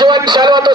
शिवाजी शालवा तो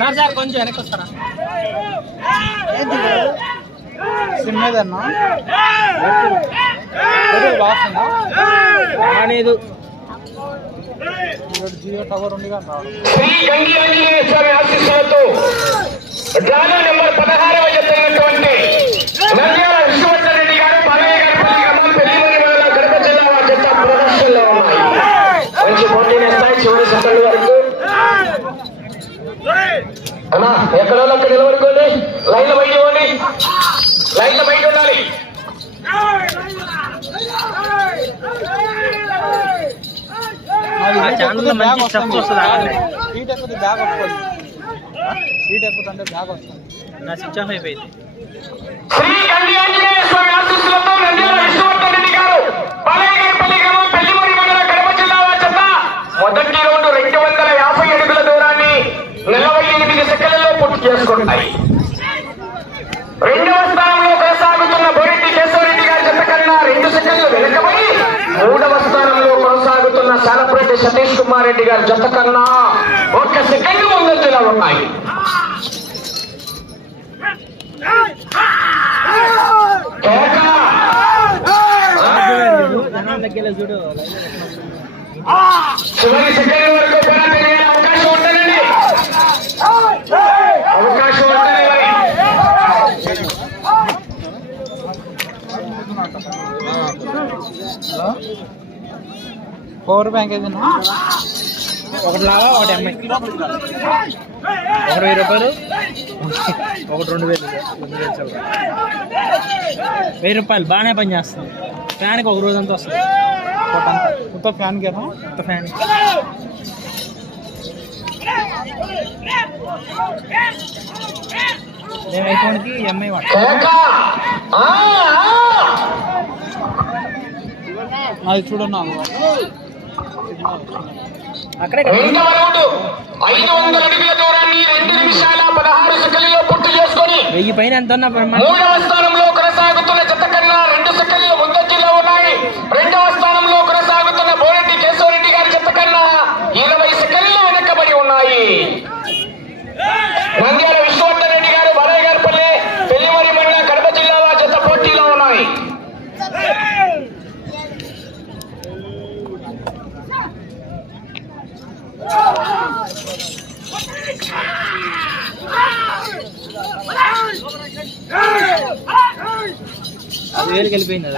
sir sir కొంచెం వెనక్కి వస్తారా ఉందా? లేదు. ఇక్కడ జియో టవర్ ఉంది కదా. నెంబర్ పదహారవ రెడ్డి గారు గ్రామం జిల్లా వారి ప్రదర్శనలో ఉన్నాయి. మంచి చివరి సెకండ్ వరకు అన్నా ఎక్కడో అక్కడ నిలబడుకోండి. లైన్ల బయట ఇవ్వండి లైన్ల బయట ఉండాలి. ఆ ఛానల్లో మంచి స్టఫ్ వస్తుంది. ఆగండి. సీట్ ఎక్కుతుంది బ్యాగ్ వస్తుంది. సీట్ ఎక్కుతుంటే బ్యాగ్ వస్తుంది. నా స్విచ్ ఆఫ్ అయిపోయింది. శ్రీ గండి ఆంజనేయ స్వామి ఆశీస్సులతో నంద్యాల విష్ణువర్ధన్ రెడ్డి గారు పాలయగారిపల్లి గ్రామం పెళ్ళిమూరి మండల కడప జిల్లా వారి చెత్త మొదటి రౌండ్ రెండు వందల యాభై అడుగుల దూరాన్ని నలభై ఎనిమిది సెకండ్లలో పూర్తి చేసుకుంటాయి రెండవ స్థానంలో కొనసాగుతున్న బోరెడ్డి కేశవరెడ్డి గారి చెత్త కన్నా రెండు సెకండ్లు వెనుకబడి మూడవ స్థానంలో కొనసాగుతున్న శాలపురెడ్డి సతీష్ కుమార్ రెడ్డి గారి జత కన్నా ఒక్క సెకండ్ ముందంజలో ఉన్నాయి. చివరి సెకండ్ వరకు పవర్ బ్యాంక్ ఏదైనా ఒకటి లావా ఒకటి అమ్మాయి ఒకటి వెయ్యి రూపాయలు. ఒకటి రెండు వేలు. రెండు వేలు చదువు వెయ్యి రూపాయలు. బాగానే పని చేస్తుంది ఫ్యాన్కి ఒక రోజు అంతా వస్తుంది. కొత్త ఫ్యాన్ గేనా కొత్త ఫ్యాన్. నేను ఐఫోన్కి ఎంఐ వాడతాను. కేక! ఆ, ఆ! అది చూడన్నా. రెండవ రౌండ్. ఐదు వందల అడుగుల దూరాన్ని రెండు నిమిషాల పదహారు సెకండ్లలో పూర్తి చేసుకొని వెయ్యి పైన ఎంత. మూడవ స్థానంలో కొనసాగుతున్న జత కన్నా రెండు సెకండ్లు ముందంజలో ఉన్నాయి. రెండవ స్థానంలో కొనసాగుతున్న బోరెడ్డి కేశవరెడ్డి గారి జత కన్నా ఇరవై సెకండ్లు వెనకబడి ఉన్నాయి నంద్యాల విశ్వవర్ధన్ రెడ్డి గారు బాలయ్య గారి పల్లె పెళ్ళిమరి మండల కడప జిల్లా వారి జత పోటీలో ఉన్నాయి వేలుకి వెళ్ళిపోయింది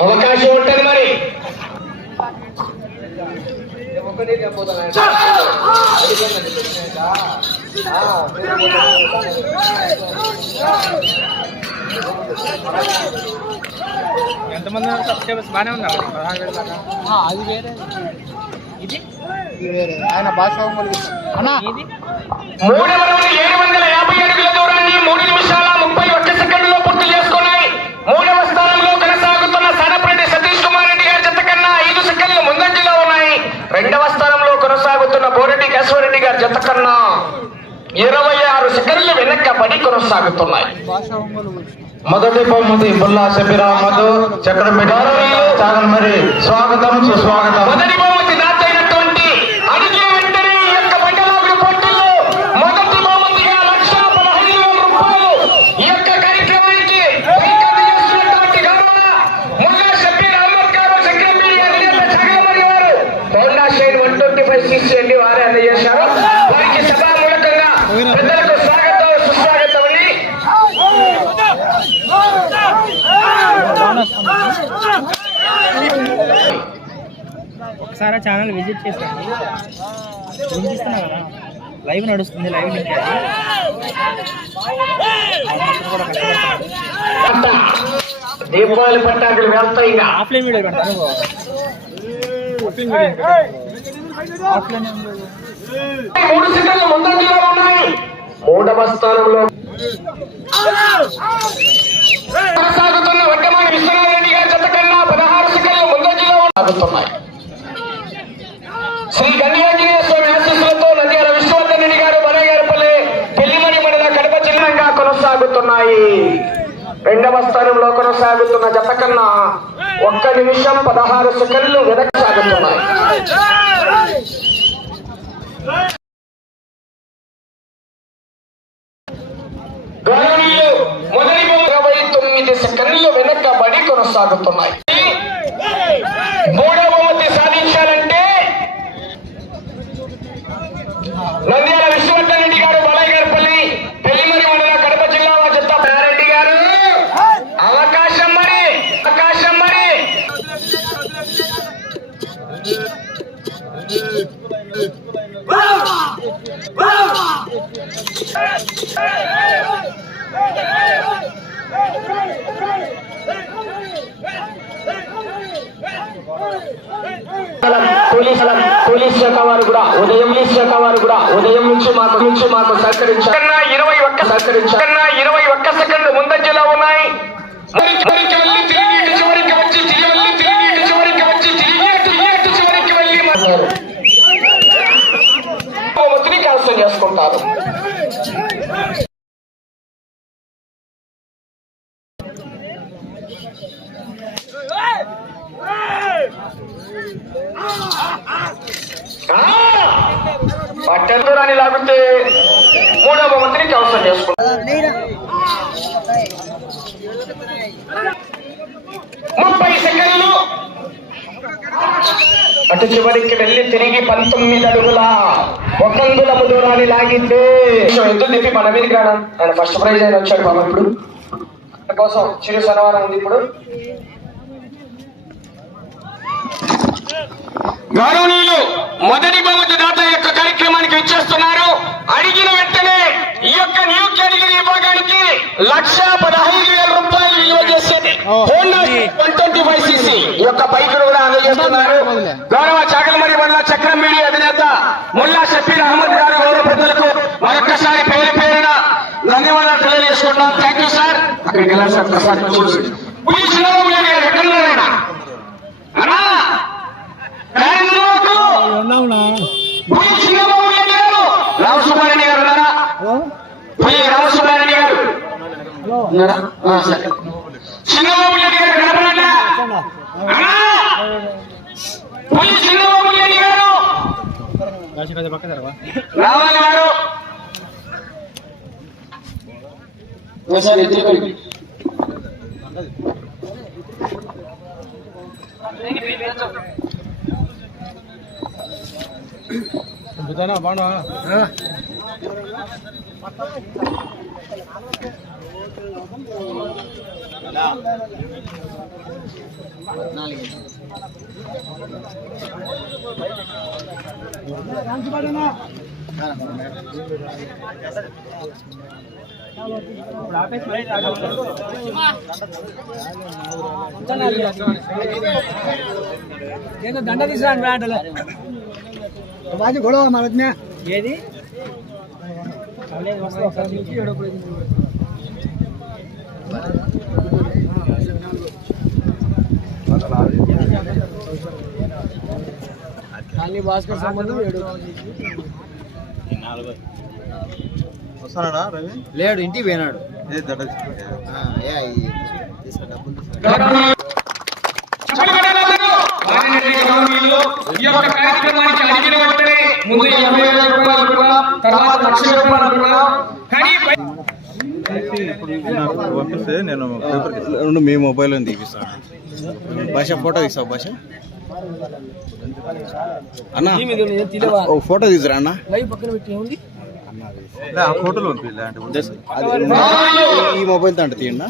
అవకాశం ఉంటుంది మరి. ఎంతమంది సబ్స్క్రైబర్స్ బాగానే ఉన్నారు పదహారు వేల దాకా? అది వేరే. ఇది? ఇది వేరే. ఆయన భాష అన్నా! ఇది? మూడవ రౌండ్ ఏడు వందల యాభై అడుగుల దూరాన్ని మూడు నిమిషాల ముప్పై ఒక్క సెకండ్లో పూర్తి చేసుకున్నాయి. మూడవ స్థానంలో కొనసాగుతున్న సనపరెడ్డి సతీష్ కుమార్ రెడ్డి గారి జత కన్నా ఐదు సెకండ్లు ముందంజలో ఉన్నాయి. రెండవ స్థానంలో కొనసాగుతున్న బోరెడ్డి కేశవరెడ్డి గారి జత కన్నా ఇరవై ఆరు సెకండ్లు వెనక్కబడి కొనసాగుతున్నాయి. మొదటి బహుమతి బుల్లా షబీర్ అహ్మద్ చక్రమిడి చాగన్ మరి స్వాగతం సుస్వాగతం మొదటి బహుమతి దాచైనటువంటి అడిగిన వెంటనే ఈ యొక్క బండలాగుడు పోటీల్లో మొదటి బహుమతిగా లక్ష పదహైదు వేల రూపాయలు ఈ యొక్క కార్యక్రమానికి వైఖరి చేస్తున్నటువంటి గౌరవ ముల్లా షబీర్ అహ్మద్ గారు చక్రమిడి అధినేత చాగన్ మరి వారు Honda Shine one twenty five CC అండి వారే అందజేశారు వారికి సభామూలకంగా పెద్దలకు స్వాగతం సుస్వాగతం అండి ఒకసారి ఛానల్ విజిట్ చేస్తాను వినిపిస్తున్నా కదా లైవ్ నడుస్తుంది లైవ్ లింక్. దీపావళి పట్టాకులు వెళ్తాయి ఇంకా. ఆఫ్లైన్ వీడియో పెడతాను మూడవ స్థానంలో కొనసాగుతున్న వడ్డమాని విశ్వనాథ్ రెడ్డి గారి జత కన్నా పదహారు సెకండ్లు ముందంజలో సాగుతున్నాయి శ్రీ గంగాంజనేయ స్వామి ఆశీస్సులతో నంద్యాల విశ్వనాథ్ రెడ్డి గారు బనగారిపల్లి పెళ్ళిమణి మండల కడప చిహ్నంగా కొనసాగుతున్నాయి. రెండవ స్థానంలో కొనసాగుతున్న జత కన్నా ఒక్క నిమిషం పదహారు సెకండ్లు వెనకసాగుతున్నాయి మొదటి ఇరవై తొమ్మిది సెకండ్లు వెనకబడి కొనసాగుతున్నాయి. మూడవ బహుమతి సాధించాలంటే నంద్యాల విశ్వవర్ధన్ రెడ్డి గారు బాలయ్య గారిపల్లి పెళ్ళిమరి మండల కడప జిల్లా వారి చెత్త రెడ్డి గారు అవకాశం మరి అవకాశం మరి పోలీస్ పోలీస్ శాఖ వారు కూడా ఉదయం శాఖ వారు కూడా ఉదయం నుంచి మాకు నుంచి మాకు సహకరించారు. ఇరవై ఒక్క సహకరించారు ఇరవై ఒక్క సెకండ్ ముందంజలో ఉన్నాయి. పట్టణ దూరాన్ని లాగితే మూడవ మంత్రికి అవసరం చేసుకుంటారు ముప్పై సెకండ్లు. అటు చివరికి వెళ్ళి తిరిగి పంతొమ్మిది అడుగుల ఒకందుల దూరాన్ని లాగితే. ఎందుకు తిప్పి మన మీదకి రాడా ఆయన ఫస్ట్ ప్రైజ్ ఆయన వచ్చాడు బాబా ఇప్పుడు. కోసం చిరు శనివారం ఉంది ఇప్పుడు. గౌరవనీయులు మొదటి బహుమతి దాత యొక్క కార్యక్రమానికి ఇచ్చేస్తున్నారు అడిగిన వెంటనే ఈ యొక్క న్యూ కేటగిరీ విభాగానికి లక్ష పదహైదు వేల రూపాయలు విలువ చేసేది Honda one twenty five CC ఈ యొక్క బైక్ కూడా అందజేస్తున్నారు. గౌరవ చాకలమరి మండల చక్రం మీడియా అధినేత ముల్లా షఫీర్ అహ్మద్ గారు గౌరవ పెద్దలకు మరొక్కసారి పేరు పేరున ధన్యవాదాలు తెలియజేసుకుంటున్నాం. థ్యాంక్ యూ సార్ అక్కడికి వెళ్ళాలి సార్ ప్రసాద్ చూసి పులిస్ నవమి గారు ఎక్కడున్నారైనా అన్నా కర్నూలు పులి చిన్నబాబు రెడ్డి గారు రామసుబ్బారెడ్డి గారు ఉన్నారా పులి రామసుబ్బారెడ్డి గారు సరే. చిన్నబాబు రెడ్డి గారు? అన్నా! పులి చిన్నబాబు రెడ్డి గారు రావాలి ఒకసారి. బాగున్నా ఏందో దండ తీసుకురాండి బ్యాటలో బాజీ గొడవ మన ఏది? భాస్కర్ సంబంధం ఏడు. వస్తాడా రవి? లేడు ఇంటికి పోయినాడు. ఈ యొక్క కార్యక్రమానికి అడిగిన వెంటనే ముందు యాభై వేల రూపాయలు కూడా తర్వాత లక్ష రూపాయలు కూడా కానీ పంపిస్తే నేను. రెండు మీ మొబైల్ తీపిస్తాను భాష ఫోటో తీస్తావు భాష అన్న ఓ ఫోటో తీసురా అన్న లే, ఆ ఫోటోలు. ఈ మొబైల్తో అంటే తీయండి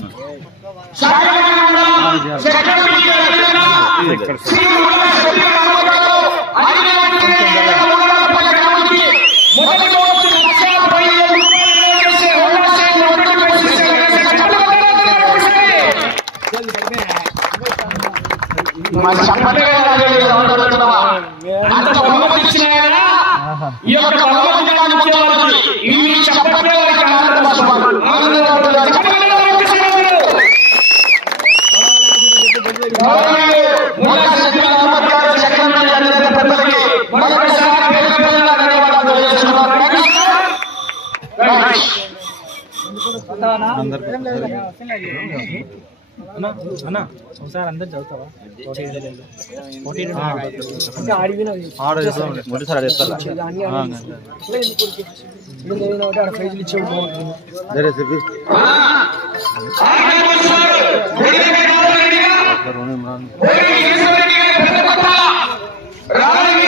ఈ యొక్క వారికి ఆనంద. ఆనంద. అందరికీ అన్న అన్న ఒకసారి అందరు చదువుతావా? పోటీ